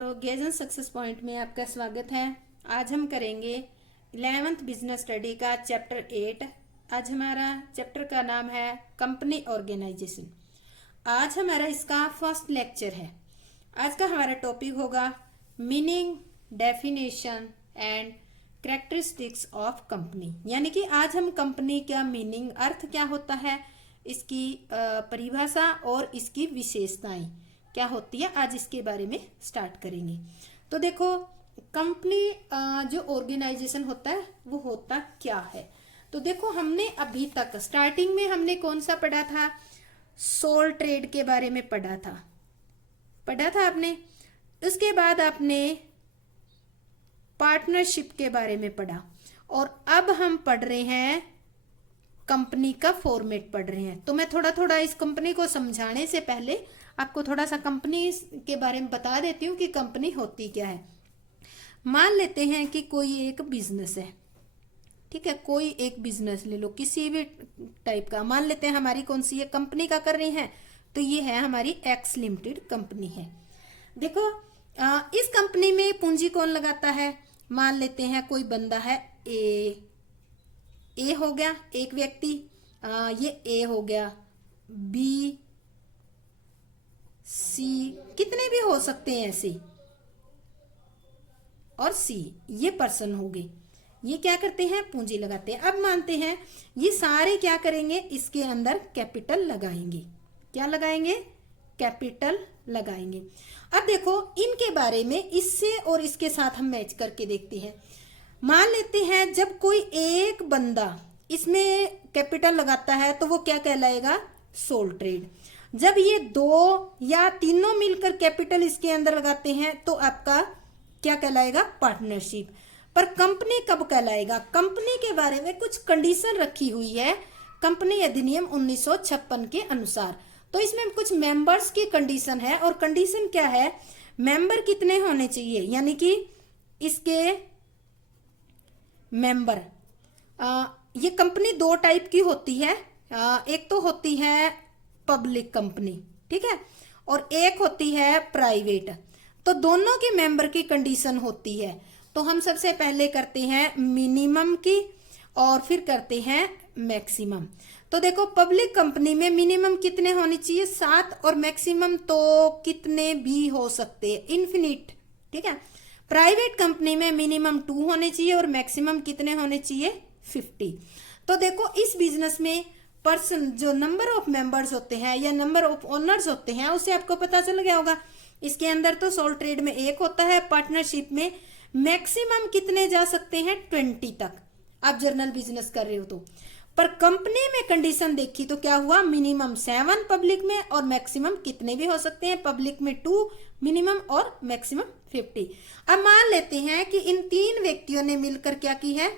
तो गेजन success point में आपका स्वागत है। आज हम करेंगे 11th बिजनेस स्टडी का चैप्टर 8। आज हमारा चैप्टर का नाम है कंपनी ऑर्गेनाइजेशन। आज हमारा इसका फर्स्ट लेक्चर है। आज का हमारा टॉपिक होगा meaning, definition and characteristics of company. यानी कि आज हम कंपनी का मीनिंग, अर्थ क्या होता है, इसकी परिभाषा और इसकी विशेषताएं क्या होती है, आज इसके बारे में स्टार्ट करेंगे। तो देखो, कंपनी जो ऑर्गेनाइजेशन होता है वो होता क्या है। तो देखो, हमने अभी तक स्टार्टिंग में हमने कौन सा पढ़ा था, सोल ट्रेड के बारे में पढ़ा था आपने। उसके बाद आपने पार्टनरशिप के बारे में पढ़ा और अब हम पढ़ रहे हैं कंपनी का फॉर्मेट पढ़ रहे हैं। तो मैं थोड़ा थोड़ा इस कंपनी को समझाने से पहले आपको थोड़ा सा कंपनी के बारे में बता देती हूँ कि कंपनी होती क्या है। मान लेते हैं कि कोई एक बिजनेस है, ठीक है, कोई एक बिजनेस ले लो किसी भी टाइप का। मान लेते हैं हमारी कौन सी है, कंपनी का कर रही है, तो ये है हमारी एक्स लिमिटेड कंपनी है। देखो, इस कंपनी में पूंजी कौन लगाता है। मान लेते हैं कोई बंदा है ए हो गया एक व्यक्ति, ये ए हो गया, बी, सी, कितने भी हो सकते हैं ऐसे, और सी, ये पर्सन हो गए। ये क्या करते हैं, पूंजी लगाते हैं। अब मानते हैं ये सारे क्या करेंगे, इसके अंदर कैपिटल लगाएंगे। क्या लगाएंगे, कैपिटल लगाएंगे। अब देखो, इनके बारे में इससे और इसके साथ हम मैच करके देखते हैं। मान लेते हैं जब कोई एक बंदा इसमें कैपिटल लगाता है तो वो क्या कहलाएगा, सोल ट्रेड। जब ये दो या तीनों मिलकर कैपिटल इसके अंदर लगाते हैं तो आपका क्या कहलाएगा, पार्टनरशिप। पर कंपनी कब कहलाएगा, कंपनी के बारे में कुछ कंडीशन रखी हुई है कंपनी अधिनियम 1956 के अनुसार। तो इसमें कुछ मेंबर्स की कंडीशन है, और कंडीशन क्या है, मेंबर कितने होने चाहिए। यानी कि इसके मेंबर, ये कंपनी दो टाइप की होती है। एक तो होती है पब्लिक कंपनी, ठीक है, और एक होती है प्राइवेट। तो दोनों के मेंबर की कंडीशन होती है। तो हम सबसे पहले करते हैं मिनिमम की और फिर करते हैं मैक्सिमम। तो देखो, पब्लिक कंपनी में मिनिमम कितने होने चाहिए, 7, और मैक्सिमम तो कितने भी हो सकते हैं, इन्फिनिट, ठीक है। प्राइवेट कंपनी में मिनिमम 2 होने चाहिए और मैक्सिमम कितने होने चाहिए, 50। तो देखो, इस बिजनेस में पर्सन जो नंबर ऑफ मेंबर्स होते हैं या नंबर ऑफ ओनर्स होते हैं उससे आपको पता चल गया होगा। इसके अंदर तो सोल ट्रेड में 1 होता है, पार्टनरशिप में मैक्सिमम कितने जा सकते हैं, 20 तक, आप जर्नल बिजनेस कर रहे हो तो। पर कंपनी में कंडीशन देखी तो क्या हुआ, मिनिमम 7 पब्लिक में और मैक्सिमम कितने भी हो सकते हैं, पब्लिक में 2 मिनिमम और मैक्सिमम 50। अब मान लेते हैं कि इन 3 व्यक्तियों ने मिलकर क्या की है,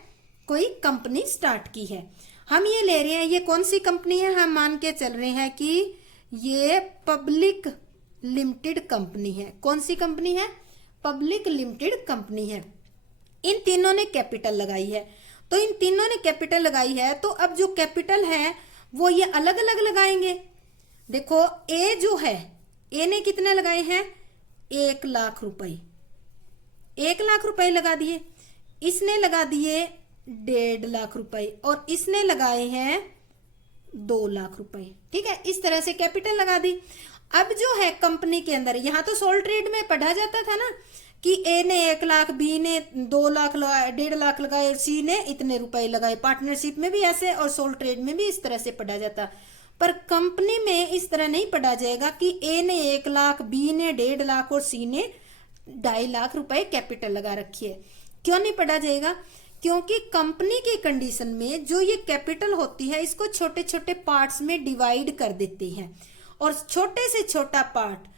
कोई कंपनी स्टार्ट की है। हम ये ले रहे हैं, ये कौन सी कंपनी है, हम मान के चल रहे हैं कि ये पब्लिक लिमिटेड कंपनी है। कौन सी कंपनी है, पब्लिक लिमिटेड कंपनी है। इन तीनों ने कैपिटल लगाई है। तो इन तीनों ने कैपिटल लगाई है, तो अब जो कैपिटल है वो ये अलग अलग लगाएंगे। देखो, ए जो है, ए ने कितने लगाए हैं, 1 लाख रुपए, 1 लाख रुपए लगा दिए। इसने लगा दिए 1.5 लाख रुपए और इसने लगाए हैं 2 लाख रुपए, ठीक है। इस तरह से कैपिटल लगा दी। अब जो है कंपनी के अंदर, यहां तो सोल ट्रेड में पढ़ा जाता था ना कि ए ने 1 लाख, बी ने 2 लाख लगाए, 1.5 लाख लगाए, सी ने इतने रुपए लगाए। पार्टनरशिप में भी ऐसे और सोल ट्रेड में भी इस तरह से पढ़ा जाता। पर कंपनी में इस तरह नहीं पढ़ा जाएगा कि ए ने 1 लाख, बी ने 1.5 लाख और सी ने 2.5 लाख रुपए कैपिटल लगा रखी है। क्यों नहीं पढ़ा जाएगा, क्योंकि कंपनी की कंडीशन में जो ये कैपिटल होती है इसको छोटे छोटे पार्ट्स में डिवाइड कर देते हैं, और छोटे से छोटा पार्ट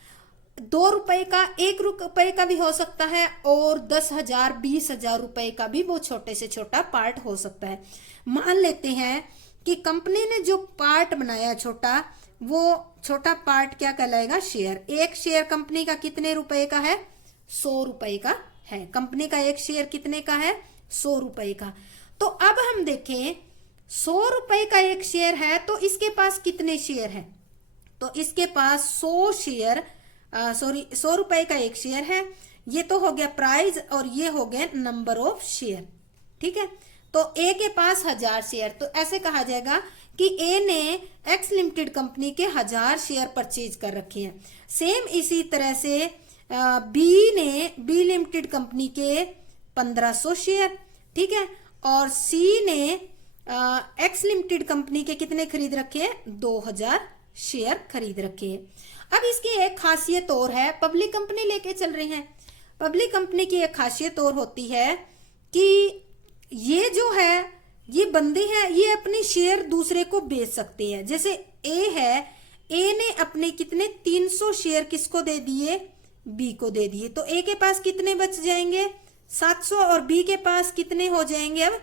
2 रुपए का, 1 रुपए का भी हो सकता है, और 10,000, 20,000 रुपए का भी वो छोटे से छोटा पार्ट हो सकता है। मान लेते हैं कि कंपनी ने जो पार्ट बनाया छोटा, वो छोटा पार्ट क्या कहलाएगा, शेयर। एक शेयर कंपनी का कितने रुपए का है, 100 रुपए का है। कंपनी का एक शेयर कितने का है, 100 रुपए का। तो अब हम देखें, 100 रुपए का एक शेयर है तो इसके पास कितने शेयर है, तो इसके पास 100 शेयर 100 रुपए का एक शेयर है। ये तो हो गया प्राइस और ये हो गया नंबर ऑफ शेयर। ठीक है, तो ए के पास 1000 शेयर, तो ऐसे कहा जाएगा कि ए ने एक्स लिमिटेड कंपनी के 1000 शेयर परचेज कर रखे हैं। सेम इसी तरह से बी ने बी लिमिटेड कंपनी के 1500 शेयर, ठीक है, और सी ने एक्स लिमिटेड कंपनी के कितने खरीद रखे हैं, 2000 शेयर खरीद रखे हैं। अब इसकी एक खासियत और है, पब्लिक कंपनी लेके चल रहे हैं। पब्लिक कंपनी की एक खासियत और होती है कि ये जो है, ये बंदे हैं, ये अपने शेयर दूसरे को बेच सकते हैं। जैसे ए है, ए ने अपने कितने 300 शेयर किसको दे दिए, बी को दे दिए, तो ए के पास कितने बच जाएंगे, 700, और बी के पास कितने हो जाएंगे अब,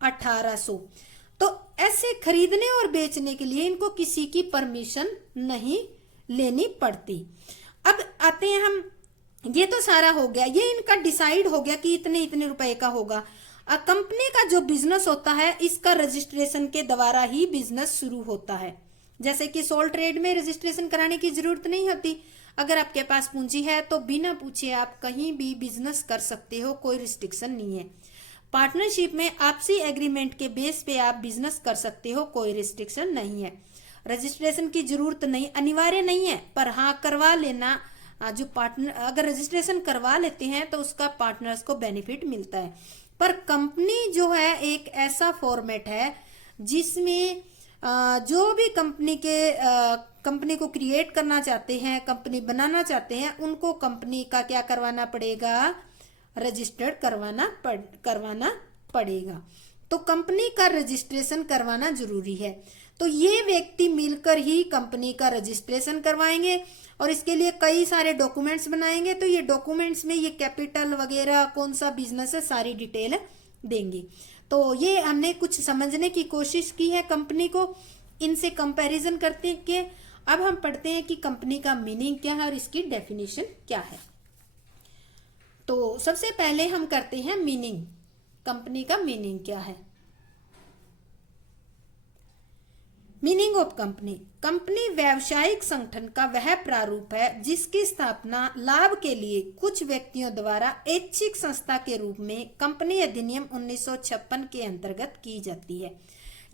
1800। तो ऐसे खरीदने और बेचने के लिए इनको किसी की परमिशन नहीं लेनी पड़ती। अब आते हैं हम, ये तो सारा हो गया, ये इनका डिसाइड हो गया कि इतने इतने रुपए का होगा। कंपनी का जो बिजनेस होता है, इसका रजिस्ट्रेशन के द्वारा ही बिजनेस शुरू होता है। जैसे कि सोल ट्रेड में रजिस्ट्रेशन कराने की जरूरत नहीं होती। अगर आपके पास पूंजी है तो बिना पूछे आप कहीं भी बिजनेस कर सकते हो, कोई रिस्ट्रिक्शन नहीं है। पार्टनरशिप में आपसी एग्रीमेंट के बेस पे आप बिजनेस कर सकते हो, कोई रिस्ट्रिक्शन नहीं है। रजिस्ट्रेशन की जरूरत नहीं, अनिवार्य नहीं है, पर हाँ करवा लेना। जो पार्टनर अगर रजिस्ट्रेशन करवा लेते हैं तो उसका पार्टनर्स को बेनिफिट मिलता है। पर कंपनी जो है एक ऐसा फॉर्मेट है जिसमें जो भी कंपनी को क्रिएट करना चाहते हैं, कंपनी बनाना चाहते हैं, उनको कंपनी का क्या करवाना पड़ेगा, रजिस्टर्ड करवाना पड़ेगा। तो कंपनी का रजिस्ट्रेशन करवाना जरूरी है। तो ये व्यक्ति मिलकर ही कंपनी का रजिस्ट्रेशन करवाएंगे और इसके लिए कई सारे डॉक्यूमेंट्स बनाएंगे। तो ये डॉक्यूमेंट्स में ये कैपिटल वगैरह, कौन सा बिजनेस है, सारी डिटेल देंगे। तो ये हमने कुछ समझने की कोशिश की है कंपनी को, इनसे कंपैरिजन करते के अब हम पढ़ते हैं कि कंपनी का मीनिंग क्या है और इसकी डेफिनेशन क्या है। तो सबसे पहले हम करते हैं मीनिंग, कंपनी का मीनिंग क्या है। मीनिंग ऑफ कंपनी, कंपनी व्यावसायिक संगठन का वह प्रारूप है जिसकी स्थापना लाभ के लिए कुछ व्यक्तियों द्वारा ऐच्छिक संस्था के रूप में कंपनी अधिनियम 1956 के अंतर्गत की जाती है।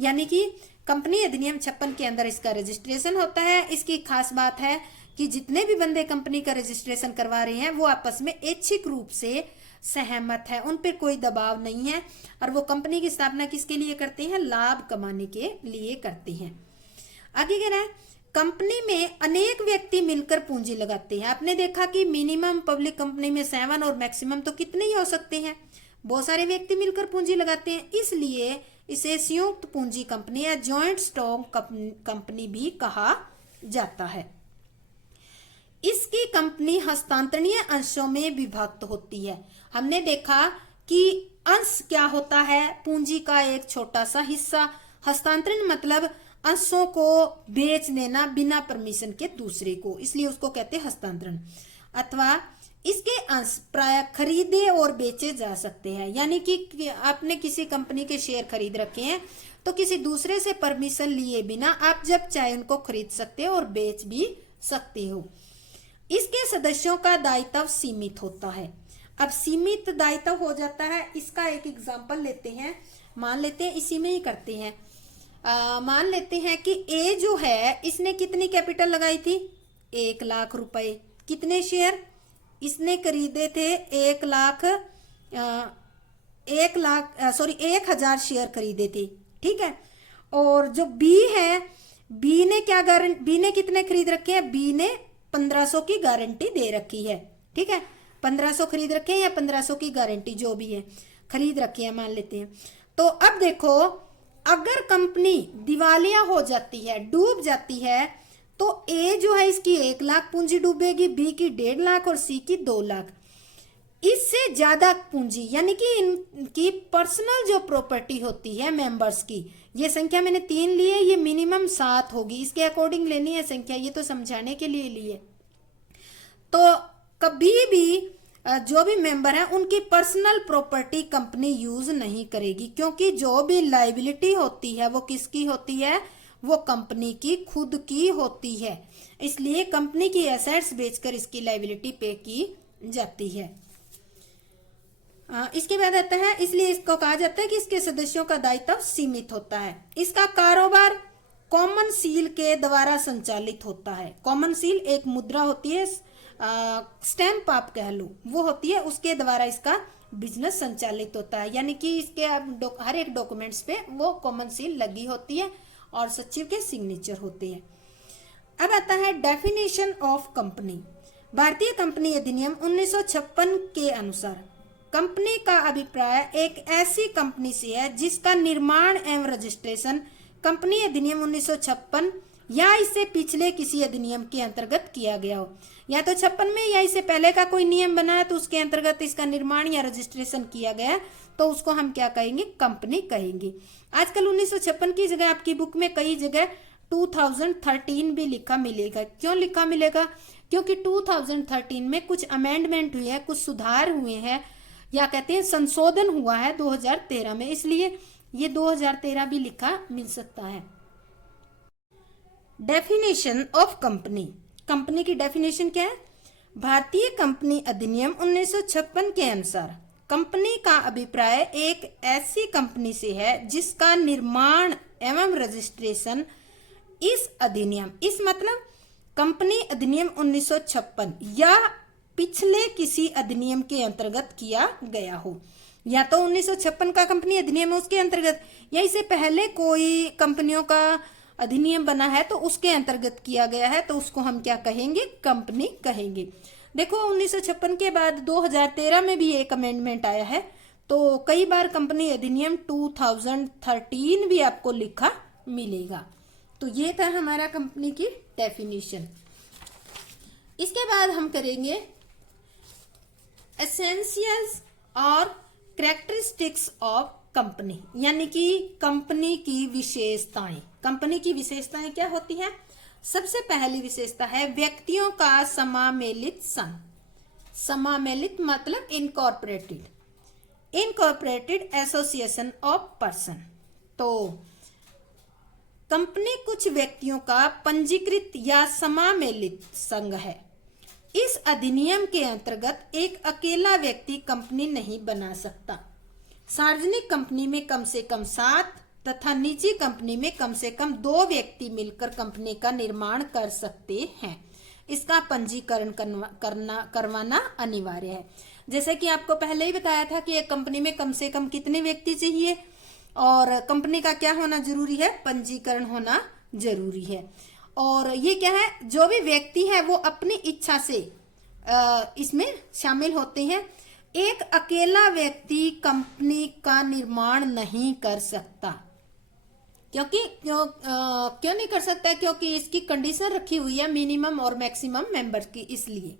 यानी कि कंपनी अधिनियम 56 के अंदर इसका रजिस्ट्रेशन होता है। इसकी खास बात है कि जितने भी बंदे कंपनी का रजिस्ट्रेशन करवा रहे हैं वो आपस में ऐच्छिक रूप से सहमत है, उन पर कोई दबाव नहीं है, और वो कंपनी की स्थापना किसके लिए करते हैं, लाभ कमाने के लिए करते हैं। आगे कह रहा है कंपनी में अनेक व्यक्ति मिलकर पूंजी लगाते हैं। आपने देखा कि मिनिमम पब्लिक कंपनी में 7 और मैक्सिमम तो कितने ही हो सकते हैं, बहुत सारे व्यक्ति मिलकर पूंजी लगाते हैं, इसलिए इसे संयुक्त पूंजी कंपनी या जॉइंट स्टॉक कंपनी भी कहा जाता है। इसकी कंपनी हस्तांतरणीय अंशों में विभक्त होती है। हमने देखा कि अंश क्या होता है, पूंजी का एक छोटा सा हिस्सा। हस्तांतरण मतलब अंशों को बेच देना बिना परमिशन के दूसरे को, इसलिए उसको कहते हैं हस्तांतरण। अथवा इसके अंश प्राय खरीदे और बेचे जा सकते हैं। यानी कि आपने किसी कंपनी के शेयर खरीद रखे हैं तो किसी दूसरे से परमिशन लिए बिना आप जब चाहे उनको खरीद सकते हो और बेच भी सकते हो। इसके सदस्यों का दायित्व सीमित होता है। अब सीमित दायित्व हो जाता है, इसका एक एग्जांपल लेते हैं। मान लेते हैं इसी में ही करते हैं। मान लेते हैं कि ए जो है इसने कितनी कैपिटल लगाई थी, 1 लाख रुपए। कितने शेयर इसने खरीदे थे, 1000 शेयर खरीदे थे, ठीक है। और जो बी है, बी ने कितने खरीद रखे हैं, बी ने 1500 की गारंटी दे रखी है, ठीक है। 1500 खरीद रखे हैं या 1500 की गारंटी जो भी है खरीद रखी है मान लेते हैं। तो अब देखो अगर कंपनी दिवालिया हो जाती है, डूब जाती है, तो ए जो है इसकी 1 लाख पूंजी डूबेगी, बी की 1.5 लाख और सी की 2 लाख। इससे ज्यादा पूंजी यानी कि इनकी पर्सनल जो प्रॉपर्टी होती है मेंबर्स की, ये संख्या मैंने 3 ली है, ये मिनिमम 7 होगी, इसके अकॉर्डिंग लेनी है संख्या, ये तो समझाने के लिए लिए। तो कभी भी जो भी मेंबर है उनकी पर्सनल प्रॉपर्टी कंपनी यूज नहीं करेगी, क्योंकि जो भी लायबिलिटी होती है वो किसकी होती है, वो कंपनी की खुद की होती है। इसलिए कंपनी की एसेट्स बेचकर इसकी लायबिलिटी पे की जाती है। इसके बाद आता है, इसलिए इसको कहा जाता है कि इसके सदस्यों का दायित्व सीमित होता है। इसका कारोबार कॉमन सील के द्वारा संचालित होता है। कॉमन सील एक मुद्रा होती है, स्टैंप आप कह लो, वो होती है, उसके द्वारा इसका बिजनेस संचालित होता है। यानी कि इसके हर एक डॉक्यूमेंट्स पे वो कॉमन सील लगी होती है और सचिव के सिग्नेचर होते हैं। अब आता है डेफिनेशन ऑफ कंपनी। भारतीय कंपनी अधिनियम 1956 के अनुसार कंपनी का अभिप्राय एक ऐसी कंपनी से है जिसका निर्माण एवं रजिस्ट्रेशन कंपनी अधिनियम 1956 या इससे पिछले किसी अधिनियम के अंतर्गत किया गया हो। या तो 56 में या इससे पहले का कोई नियम बना है तो उसके अंतर्गत इसका निर्माण या रजिस्ट्रेशन किया गया तो उसको हम क्या कहेंगे, कंपनी कहेंगे। आजकल 1956 की जगह आपकी बुक में कई जगह 2013 भी लिखा मिलेगा। क्यों लिखा मिलेगा? क्योंकि 2013 में कुछ अमेंडमेंट हुई है, कुछ सुधार हुए हैं, या कहते हैं संशोधन हुआ है 2013 में, इसलिए ये 2013 भी लिखा मिल सकता है। Definition of company. कंपनी की डेफिनेशन क्या है? भारतीय कंपनी अधिनियम 1956 के अनुसार कंपनी का अभिप्राय एक ऐसी कंपनी से है जिसका निर्माण एवं रजिस्ट्रेशन इस अधिनियम, इस मतलब कंपनी अधिनियम 1956 या पिछले किसी अधिनियम के अंतर्गत किया गया हो। या तो 1956 का कंपनी अधिनियम है उसके अंतर्गत, या इससे पहले कोई कंपनियों का अधिनियम बना है तो उसके अंतर्गत किया गया है, तो उसको हम क्या कहेंगे, कंपनी कहेंगे। देखो 1956 के बाद 2013 में भी एक अमेंडमेंट आया है, तो कई बार कंपनी अधिनियम 2013 भी आपको लिखा मिलेगा। तो ये था हमारा कंपनी की डेफिनेशन। इसके बाद हम करेंगे एसेंशियल्स और कैरेक्टरिस्टिक्स ऑफ कंपनी, यानी कि कंपनी की विशेषताएं। कंपनी की विशेषताएं क्या होती हैं? सबसे पहली विशेषता है व्यक्तियों का समामेलित संघ। समामेलित मतलब incorporated, incorporated association of person. तो कंपनी कुछ व्यक्तियों का पंजीकृत या समामेलित संघ है। इस अधिनियम के अंतर्गत एक अकेला व्यक्ति कंपनी नहीं बना सकता। सार्वजनिक कंपनी में कम से कम 7 तथा निजी कंपनी में कम से कम 2 व्यक्ति मिलकर कंपनी का निर्माण कर सकते हैं। इसका पंजीकरण करवाना अनिवार्य है। जैसे कि आपको पहले ही बताया था कि एक कंपनी में कम से कम कितने व्यक्ति चाहिए और कंपनी का क्या होना जरूरी है, पंजीकरण होना जरूरी है। और ये क्या है, जो भी व्यक्ति है वो अपनी इच्छा से इसमें शामिल होते हैं। एक अकेला व्यक्ति कंपनी का निर्माण नहीं कर सकता। क्यों नहीं कर सकता? क्योंकि इसकी कंडीशन रखी हुई है मिनिमम और मैक्सिमम मेंबर्स की, इसलिए।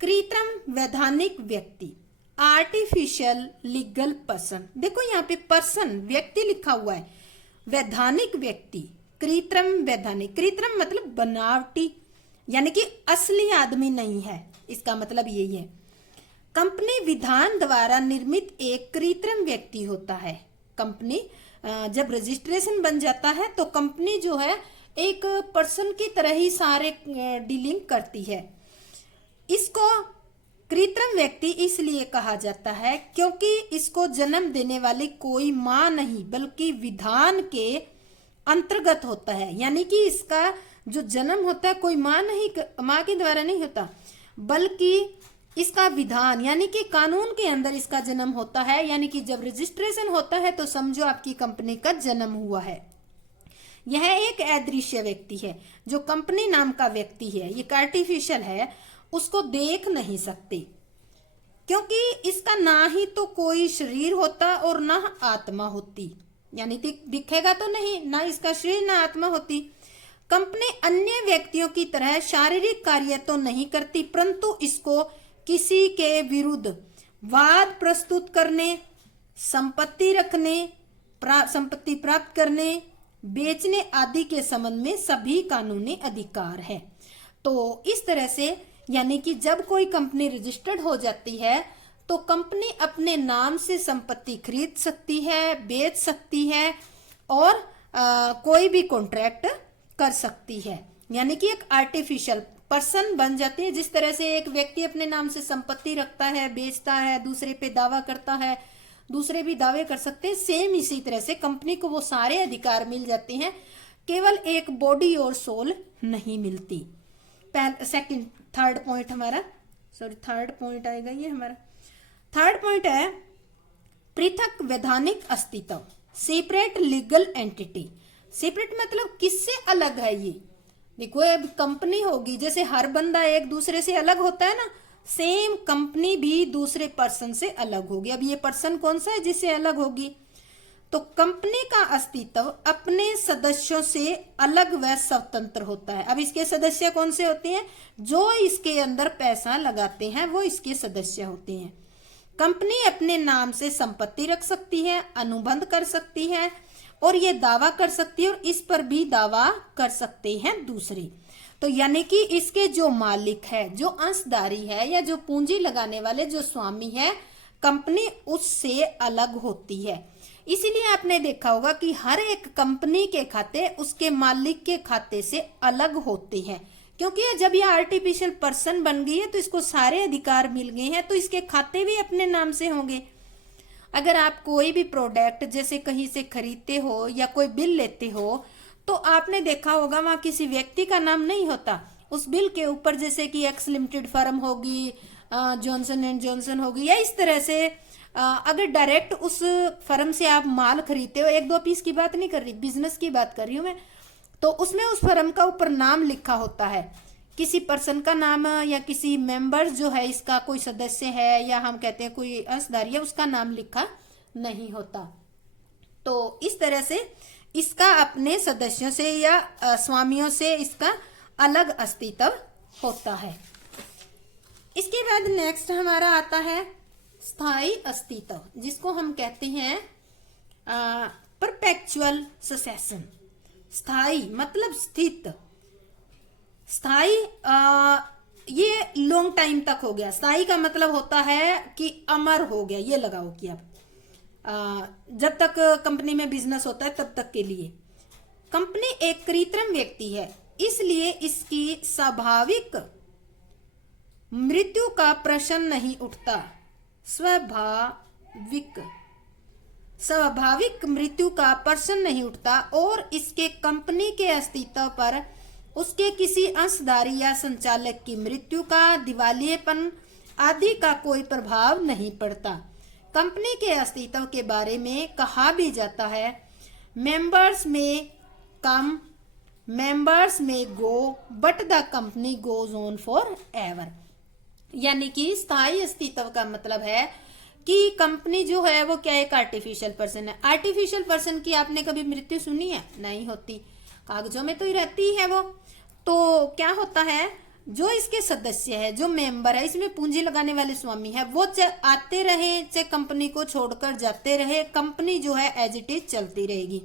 कृत्रिम वैधानिक व्यक्ति, आर्टिफिशियल लीगल पर्सन। देखो यहाँ पे पर्सन व्यक्ति लिखा हुआ है, वैधानिक व्यक्ति, कृत्रिम वैधानिक। कृत्रिम मतलब बनावटी, यानी कि असली आदमी नहीं है, इसका मतलब यही है। कंपनी विधान द्वारा निर्मित एक कृत्रिम व्यक्ति होता है। कंपनी जब रजिस्ट्रेशन बन जाता है तो कंपनी जो है एक पर्सन की तरह ही सारे डीलिंग करती है। इसको कृत्रिम व्यक्ति इसलिए कहा जाता है क्योंकि इसको जन्म देने वाली कोई मां नहीं बल्कि विधान के अंतर्गत होता है। यानी कि इसका जो जन्म होता है कोई मां के द्वारा नहीं होता, बल्कि इसका विधान यानी कि कानून के अंदर इसका जन्म होता है। यानी कि जब रजिस्ट्रेशन होता है तो समझो आपकी कंपनी का जन्म हुआ है। यह एक अदृश्य व्यक्ति है। जो कंपनी नाम का व्यक्ति है ये आर्टिफिशियल है, उसको देख नहीं सकते क्योंकि इसका ना ही तो कोई शरीर होता और ना आत्मा होती, यानी दिखेगा तो नहीं, ना इसका शरीर ना आत्मा होती। कंपनी अन्य व्यक्तियों की तरह शारीरिक कार्य तो नहीं करती, परंतु इसको किसी के विरुद्ध वाद प्रस्तुत करने, संपत्ति रखने, संपत्ति प्राप्त करने, बेचने आदि के संबंध में सभी कानूनी अधिकार है। तो इस तरह से यानी कि जब कोई कंपनी रजिस्टर्ड हो जाती है तो कंपनी अपने नाम से संपत्ति खरीद सकती है, बेच सकती है और कोई भी कॉन्ट्रैक्ट कर सकती है। यानी कि एक आर्टिफिशियल पर्सन बन जाती है। जिस तरह से एक व्यक्ति अपने नाम से संपत्ति रखता है, बेचता है, दूसरे पे दावा करता है, दूसरे भी दावे कर सकते हैं, सेम इसी तरह से कंपनी को वो सारे अधिकार मिल जाते हैं, केवल एक बॉडी और सोल नहीं मिलती। सेकंड थर्ड पॉइंट हमारा, सॉरी थर्ड पॉइंट आएगा ये हमारा। थर्ड पॉइंट है पृथक वैधानिक अस्तित्व, सेपरेट लीगल एंटिटी। सेपरेट मतलब किससे अलग है ये। देखो अब कंपनी होगी, जैसे हर बंदा एक दूसरे से अलग होता है ना, सेम कंपनी भी दूसरे पर्सन से अलग होगी। अब ये पर्सन कौन सा है जिससे अलग होगी, तो कंपनी का अस्तित्व अपने सदस्यों से अलग व स्वतंत्र होता है। अब इसके सदस्य कौन से होते हैं, जो इसके अंदर पैसा लगाते हैं वो इसके सदस्य होते हैं। कंपनी अपने नाम से संपत्ति रख सकती है, अनुबंध कर सकती है और ये दावा कर सकती है और इस पर भी दावा कर सकते हैं दूसरे। तो यानी कि इसके जो मालिक है, जो अंशधारी है या जो पूंजी लगाने वाले जो स्वामी है, कंपनी उससे अलग होती है। इसीलिए आपने देखा होगा कि हर एक कंपनी के खाते उसके मालिक के खाते से अलग होते हैं, क्योंकि जब ये आर्टिफिशियल पर्सन बन गई है तो इसको सारे अधिकार मिल गए हैं, तो इसके खाते भी अपने नाम से होंगे। अगर आप कोई भी प्रोडक्ट जैसे कहीं से खरीदते हो या कोई बिल लेते हो, तो आपने देखा होगा वहां किसी व्यक्ति का नाम नहीं होता उस बिल के ऊपर, जैसे कि एक्स लिमिटेड फर्म होगी, जॉनसन एंड जॉनसन होगी, या इस तरह से अगर डायरेक्ट उस फर्म से आप माल खरीदते हो, एक दो पीस की बात नहीं कर रही, बिजनेस की बात कर रही हूं मैं, तो उसमें उस फर्म का ऊपर नाम लिखा होता है, किसी पर्सन का नाम या किसी मेंबर जो है इसका कोई सदस्य है या हम कहते हैं कोई अंशधारी है, उसका नाम लिखा नहीं होता। तो इस तरह से इसका अपने सदस्यों से या स्वामियों से इसका अलग अस्तित्व होता है। इसके बाद नेक्स्ट हमारा आता है स्थायी अस्तित्व, जिसको हम कहते हैं परपेचुअल सक्सेशन। स्थायी मतलब स्थित, स्थायी ये लॉन्ग टाइम तक हो गया। स्थायी का मतलब होता है कि अमर हो गया, ये लगाओ कि अब जब तक कंपनी में बिजनेस होता है तब तक के लिए। कंपनी एक कृत्रिम व्यक्ति है, इसलिए इसकी स्वाभाविक मृत्यु का प्रश्न नहीं उठता। स्वाभाविक मृत्यु का प्रश्न नहीं उठता और इसके कंपनी के अस्तित्व पर उसके किसी अंशधारी या संचालक की मृत्यु का, दिवालियेपन आदि का कोई प्रभाव नहीं पड़ता। कंपनी के अस्तित्व के बारे में कहा भी जाता है, मेंबर्स में come, members may go, but the company goes on forever. यानी कि स्थायी अस्तित्व का मतलब है कि कंपनी जो है वो क्या एक आर्टिफिशियल पर्सन है। आर्टिफिशियल पर्सन की आपने कभी मृत्यु सुनी है? नहीं होती, कागजों में तो ही रहती है वो। तो क्या होता है, जो इसके सदस्य है, जो मेंबर है, इसमें पूंजी लगाने वाले स्वामी है, वो चाहे आते रहे चाहे कंपनी को छोड़कर जाते रहे, कंपनी जो है एज इट इज चलती रहेगी।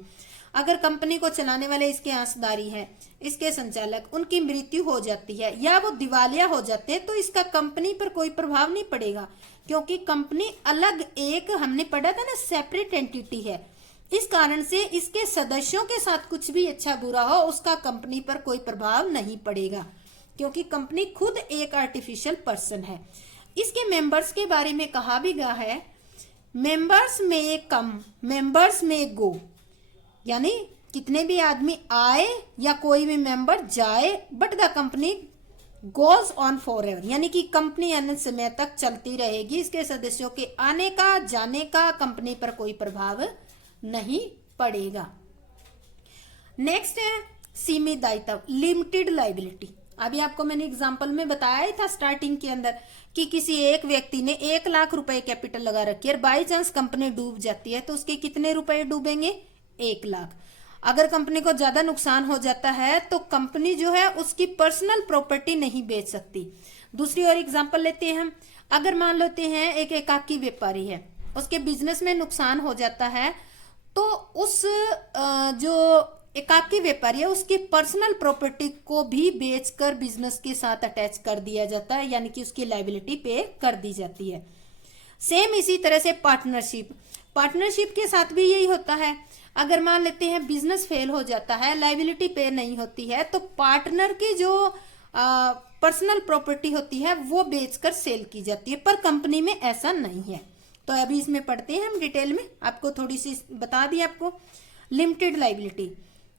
अगर कंपनी को चलाने वाले इसके अंशधारी हैं, इसके संचालक, उनकी मृत्यु हो जाती है या वो दिवालिया हो जाते हैं, तो इसका कंपनी पर कोई प्रभाव नहीं पड़ेगा, क्योंकि कंपनी अलग एक, हमने पढ़ा था ना, सेपरेट एंटिटी है। इस कारण से इसके सदस्यों के साथ कुछ भी अच्छा बुरा हो, उसका कंपनी पर कोई प्रभाव नहीं पड़ेगा, क्योंकि कंपनी खुद एक आर्टिफिशियल पर्सन है। इसके मेंबर्स के बारे में कहा भी गया है, मेंबर्स में कम, मेंबर्स में गो, यानी कितने भी आदमी आए या कोई भी मेंबर जाए, but the company goes on forever, यानी कि कंपनी अनंत समय तक चलती रहेगी। इसके सदस्यों के आने का, जाने का कंपनी पर कोई प्रभाव नहीं पड़ेगा। नेक्स्ट है सीमित दायित्व, लिमिटेड लाइबिलिटी। अभी आपको मैंने एग्जांपल में बताया ही था स्टार्टिंग के अंदर कि किसी एक व्यक्ति ने 1 लाख रुपए कैपिटल लगा रखी है और बाई चांस कंपनी डूब जाती है, तो उसके कितने रुपए डूबेंगे? 1 लाख। अगर कंपनी को ज्यादा नुकसान हो जाता है तो कंपनी जो है उसकी पर्सनल प्रॉपर्टी नहीं बेच सकती। दूसरी और एग्जांपल लेते हैं हम, अगर मान लेते हैं एक एकाकी व्यापारी है, उसके बिजनेस में नुकसान हो जाता है, तो उस जो एकाकी व्यापारी है उसकी पर्सनल प्रॉपर्टी को भी बेचकर बिजनेस के साथ अटैच कर दिया जाता है, यानी कि उसकी लायबिलिटी पे कर दी जाती है। सेम इसी तरह से पार्टनरशिप के साथ भी यही होता है। अगर मान लेते हैं बिजनेस फेल हो जाता है, लायबिलिटी पे नहीं होती है, तो पार्टनर की जो पर्सनल प्रॉपर्टी होती है वो बेचकर सेल की जाती है, पर कंपनी में ऐसा नहीं है। तो अभी इसमें पढ़ते हैं हम डिटेल में, आपको थोड़ी सी बता दी आपको। लिमिटेड लायबिलिटी,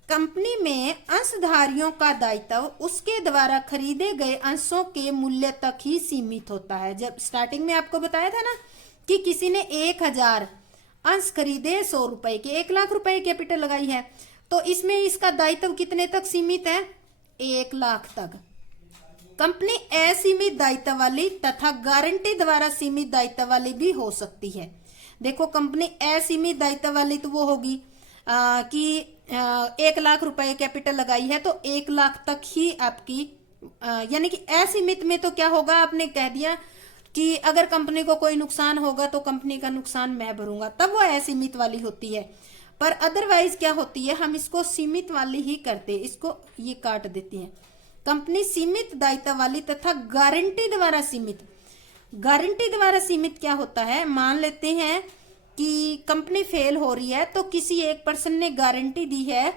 कंपनी में अंशधारियों का दायित्व उसके द्वारा खरीदे गए अंशों के मूल्य तक ही सीमित होता है। जब स्टार्टिंग में आपको बताया था ना कि किसी ने 1000 अंश खरीदे 100 रुपए के, 1 लाख रुपए कैपिटल लगाई है, तो इसमें इसका दायित्व कितने तक सीमित है? 1 लाख तक। कंपनी असीमित दायित्व वाली तथा गारंटी द्वारा सीमित दायित्व वाली भी हो सकती है। देखो कंपनी असीमित दायित्व वाली तो वो होगी कि 1 लाख रुपए कैपिटल लगाई है तो 1 लाख तक ही आपकी, यानी कि असीमित में तो क्या होगा, आपने कह दिया कि अगर कंपनी को कोई नुकसान होगा तो कंपनी का नुकसान मैं भरूंगा, तब वो असीमित वाली होती है। पर अदरवाइज क्या होती है, हम इसको सीमित वाली ही करते, इसको ये काट देती हैं। कंपनी सीमित दायित्व वाली तथा गारंटी द्वारा सीमित। गारंटी द्वारा सीमित क्या होता है, मान लेते हैं कि कंपनी फेल हो रही है तो किसी एक पर्सन ने गारंटी दी है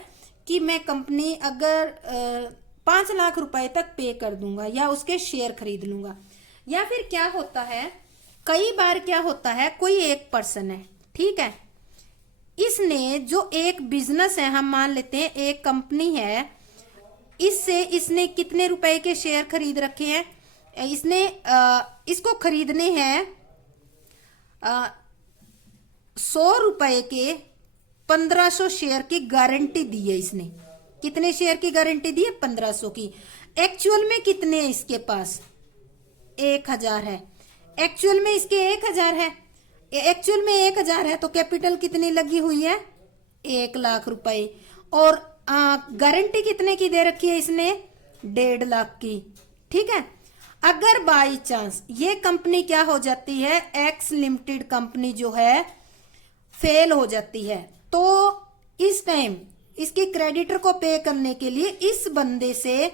कि मैं कंपनी अगर 5 लाख रुपए तक पे कर दूंगा या उसके शेयर खरीद लूंगा। या फिर क्या होता है, कई बार क्या होता है, कोई एक पर्सन है, ठीक है, इसने जो एक बिजनेस है, हम मान लेते हैं एक कंपनी है, इससे इसने कितने रुपए के शेयर खरीद रखे हैं, इसने इसको खरीदने हैं 100 रुपए के 1500 शेयर की गारंटी दी है इसने। कितने शेयर की गारंटी दी है? 1500 की। एक्चुअल में कितने है इसके पास? 1000 है। एक्चुअल में इसके 1000 है, एक्चुअल में 1000 है तो कैपिटल कितनी लगी हुई है? 1 लाख रुपए। और गारंटी कितने की दे रखी है इसने? 1.5 लाख की, ठीक है। अगर बाई चांस ये कंपनी क्या हो जाती है, एक्स लिमिटेड कंपनी जो है फेल हो जाती है, तो इस टाइम इसके क्रेडिटर को पे करने के लिए इस बंदे से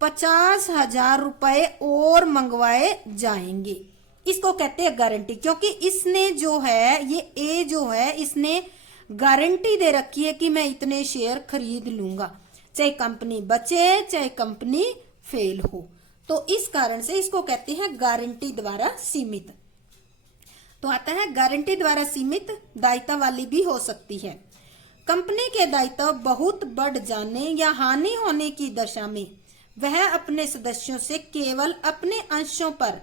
50,000 रुपए और मंगवाए जाएंगे। इसको कहते हैं गारंटी, क्योंकि इसने जो है, ये ए जो है, इसने गारंटी दे रखी है कि मैं इतने शेयर खरीद लूंगा, चाहे कंपनी बचे चाहे कंपनी फेल हो। तो इस कारण से इसको कहते हैं गारंटी द्वारा सीमित। तो आता है गारंटी द्वारा सीमित दायित्व वाली भी हो सकती है। कंपनी के दायित्व बहुत बढ़ जाने या हानि होने की दशा में वह अपने सदस्यों से केवल अपने अंशों पर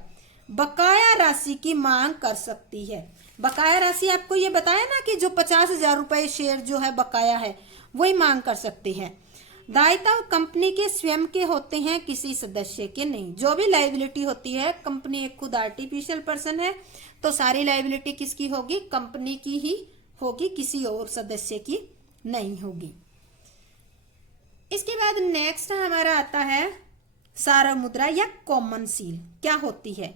बकाया राशि की मांग कर सकती है। बकाया राशि आपको ये बताया ना कि जो 50,000 रुपए शेयर जो है बकाया है, वही मांग कर सकते हैं। दायित्व कंपनी के स्वयं के होते हैं, किसी सदस्य के नहीं। जो भी लायबिलिटी होती है, कंपनी एक खुद आर्टिफिशियल पर्सन है तो सारी लायबिलिटी किसकी होगी? कंपनी की ही होगी, किसी और सदस्य की नहीं होगी। इसके बाद नेक्स्ट हमारा आता है सार्वभौम मुद्रा या कॉमन सील। क्या होती है?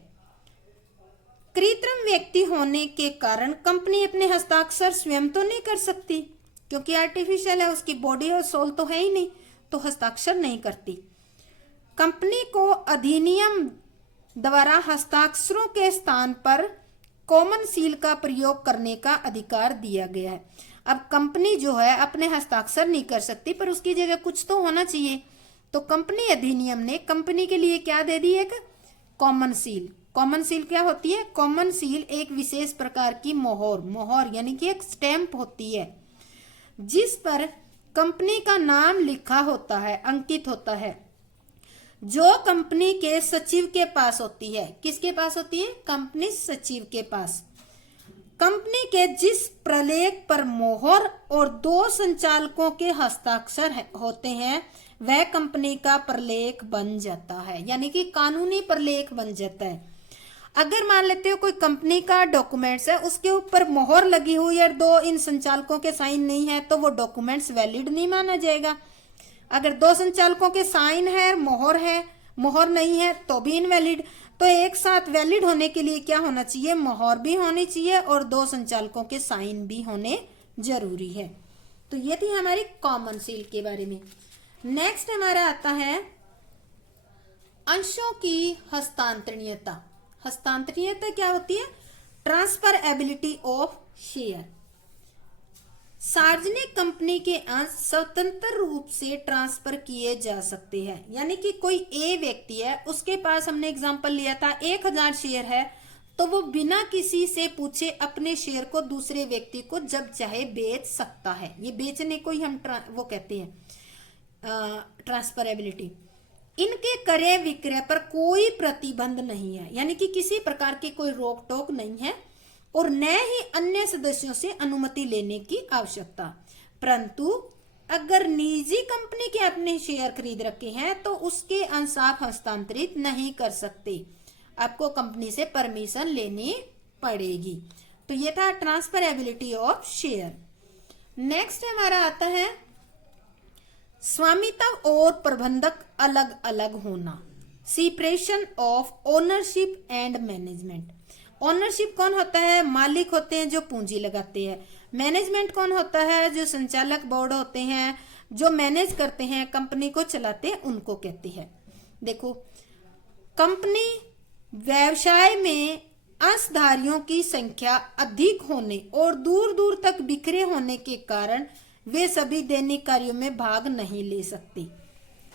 कृत्रिम व्यक्ति होने के कारण कंपनी अपने हस्ताक्षर स्वयं तो नहीं कर सकती, क्योंकि आर्टिफिशियल है, उसकी बॉडी और सोल तो है ही नहीं, तो हस्ताक्षर नहीं करती। कंपनी को अधिनियम द्वारा हस्ताक्षरों के स्थान पर कॉमन सील का प्रयोग करने का अधिकार दिया गया है। अब कंपनी जो है अपने हस्ताक्षर नहीं कर सकती, पर उसकी जगह कुछ तो होना चाहिए, तो कंपनी अधिनियम ने कंपनी के लिए क्या दे दी? एक कॉमन सील। कॉमन सील क्या होती है? कॉमन सील एक विशेष प्रकार की मोहर यानी कि एक स्टैंप होती है, जिस पर कंपनी का नाम लिखा होता है, अंकित होता है, जो कंपनी के सचिव के पास होती है। किसके पास होती है? कंपनी सचिव के पास। कंपनी के जिस प्रलेख पर मोहर और 2 संचालकों के हस्ताक्षर होते हैं, वह कंपनी का प्रलेख बन जाता है, यानी कि कानूनी प्रलेख बन जाता है। अगर मान लेते हो कोई कंपनी का डॉक्यूमेंट्स है, उसके ऊपर मोहर लगी हुई है और 2 इन संचालकों के साइन नहीं है, तो वो डॉक्यूमेंट्स वैलिड नहीं माना जाएगा। अगर 2 संचालकों के साइन है, मोहर नहीं है, तो भी इनवैलिड। तो एक साथ वैलिड होने के लिए क्या होना चाहिए? मोहर भी होनी चाहिए और 2 संचालकों के साइन भी होने जरूरी है। तो ये थी हमारी कॉमन सील के बारे में। नेक्स्ट हमारा आता है अंशों की हस्तांतरणीयता। हस्तांतरणीयता क्या होती है? Transfer ability of share. सार्वजनिक कंपनी के अंश स्वतंत्र रूप से ट्रांसफर किए जा सकते हैं। यानी कि कोई ए व्यक्ति है, उसके पास हमने एग्जांपल लिया था 1000 शेयर है, तो वो बिना किसी से पूछे अपने शेयर को दूसरे व्यक्ति को जब चाहे बेच सकता है। ये बेचने को ही हम वो कहते हैं ट्रांसफरेबिलिटी। इनके क्रय विक्रय पर कोई प्रतिबंध नहीं है, यानी कि किसी प्रकार की कोई रोक टोक नहीं है, और न ही अन्य सदस्यों से अनुमति लेने की आवश्यकता। परंतु अगर निजी कंपनी के अपने शेयर खरीद रखे हैं तो उसके अंश आप हस्तांतरित नहीं कर सकते, आपको कंपनी से परमिशन लेनी पड़ेगी। तो ये था ट्रांसफरेबिलिटी ऑफ शेयर। नेक्स्ट हमारा आता है स्वामित्व और प्रबंधक अलग अलग होना, separation of ownership and management. Ownership कौन होता है? मालिक होते हैं जो पूंजी लगाते हैं। मैनेजमेंट कौन होता है? जो संचालक बोर्ड होते हैं, जो मैनेज करते हैं, कंपनी को चलाते हैं, उनको कहते हैं। देखो, कंपनी व्यवसाय में अंशधारियों की संख्या अधिक होने और दूर दूर तक बिखरे होने के कारण वे सभी दैनिक कार्यों में भाग नहीं ले सकते।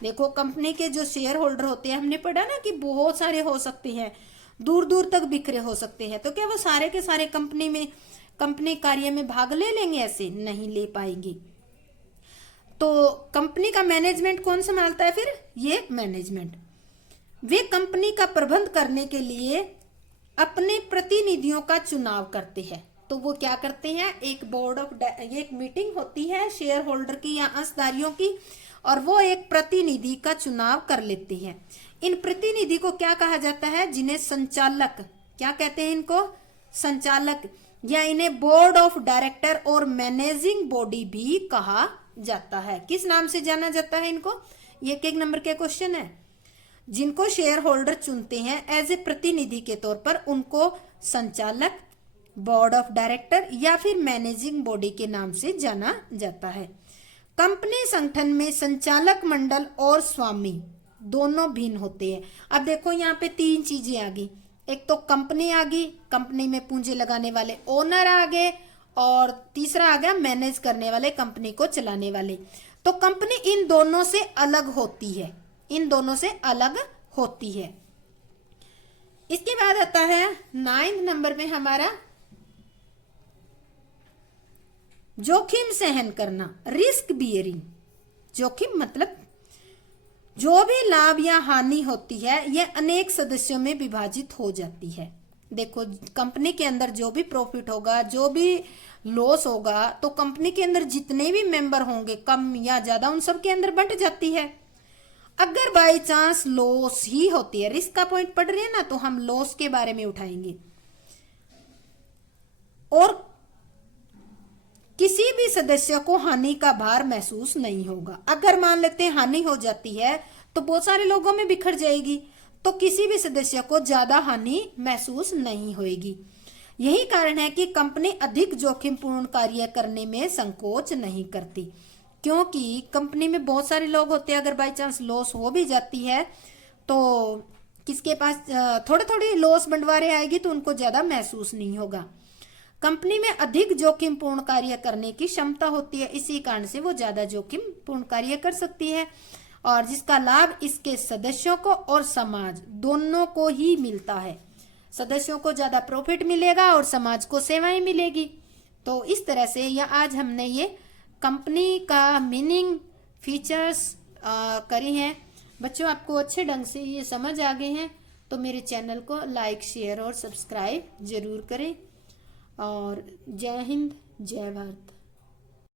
देखो, कंपनी के जो शेयर होल्डर होते हैं, हमने पढ़ा ना कि बहुत सारे हो सकते हैं, दूर दूर तक बिखरे हो सकते हैं, तो क्या वो सारे के सारे कंपनी कार्य में भाग ले लेंगे? ऐसे नहीं ले पाएंगे। तो कंपनी का मैनेजमेंट कौन संभालता है फिर? ये मैनेजमेंट। वे कंपनी का प्रबंध करने के लिए अपने प्रतिनिधियों का चुनाव करते हैं। तो वो क्या करते हैं? एक मीटिंग होती है शेयर होल्डर की या अंशधारियों की, और वो एक प्रतिनिधि का चुनाव कर लेते हैं। इन प्रतिनिधि को क्या कहा जाता है? जिन्हें संचालक, क्या कहते हैं इनको? संचालक, या इन्हें बोर्ड ऑफ डायरेक्टर और मैनेजिंग बॉडी भी कहा जाता है। किस नाम से जाना जाता है इनको? ये एक नंबर के क्वेश्चन है। जिनको शेयर होल्डर चुनते हैं एज ए प्रतिनिधि के तौर पर, उनको संचालक, बोर्ड ऑफ डायरेक्टर या फिर मैनेजिंग बॉडी के नाम से जाना जाता है। कंपनी संगठन में संचालक मंडल और स्वामी दोनों भिन्न होते हैं। अब देखो, यहाँ पे 3 चीजें आ गई। एक तो कंपनी आ गई, कंपनी में पूंजी लगाने वाले ओनर आ गए, और तीसरा आ गया मैनेज करने वाले, कंपनी को चलाने वाले। तो कंपनी इन दोनों से अलग होती है, इन दोनों से अलग होती है। इसके बाद आता है 9 नंबर में हमारा जोखिम सहन करना, रिस्क बियरिंग। जोखिम मतलब जो भी लाभ या हानि होती है यह अनेक सदस्यों में विभाजित हो जाती है। देखो, कंपनी के अंदर जो भी प्रॉफिट होगा, जो भी लॉस होगा, तो कंपनी के अंदर जितने भी मेंबर होंगे, कम या ज्यादा, उन सब के अंदर बंट जाती है। अगर बाई चांस लॉस ही होती है, रिस्क का पॉइंट पढ़ रहे हैं ना, तो हम लॉस के बारे में उठाएंगे, और किसी भी सदस्य को हानि का भार महसूस नहीं होगा। अगर मान लेते हैं हानि हो जाती है तो बहुत सारे लोगों में बिखर जाएगी, तो किसी भी सदस्य को ज्यादा हानि महसूस नहीं होगी। यही कारण है कि कंपनी अधिक जोखिमपूर्ण कार्य करने में संकोच नहीं करती, क्योंकि कंपनी में बहुत सारे लोग होते हैं। अगर बाई चांस लॉस हो भी जाती है तो किसके पास थोड़े थोड़ी लॉस बंटवारे आएगी, तो उनको ज्यादा महसूस नहीं होगा। कंपनी में अधिक जोखिमपूर्ण कार्य करने की क्षमता होती है, इसी कारण से वो ज्यादा जोखिमपूर्ण कार्य कर सकती है, और जिसका लाभ इसके सदस्यों को और समाज दोनों को ही मिलता है। सदस्यों को ज्यादा प्रॉफिट मिलेगा और समाज को सेवाएं मिलेगी। तो इस तरह से आज हमने ये कंपनी का मीनिंग, फीचर्स करी हैं। बच्चों, आपको अच्छे ढंग से ये समझ आ गए हैं तो मेरे चैनल को लाइक, शेयर और सब्सक्राइब जरूर करें। और जय हिंद, जय भारत।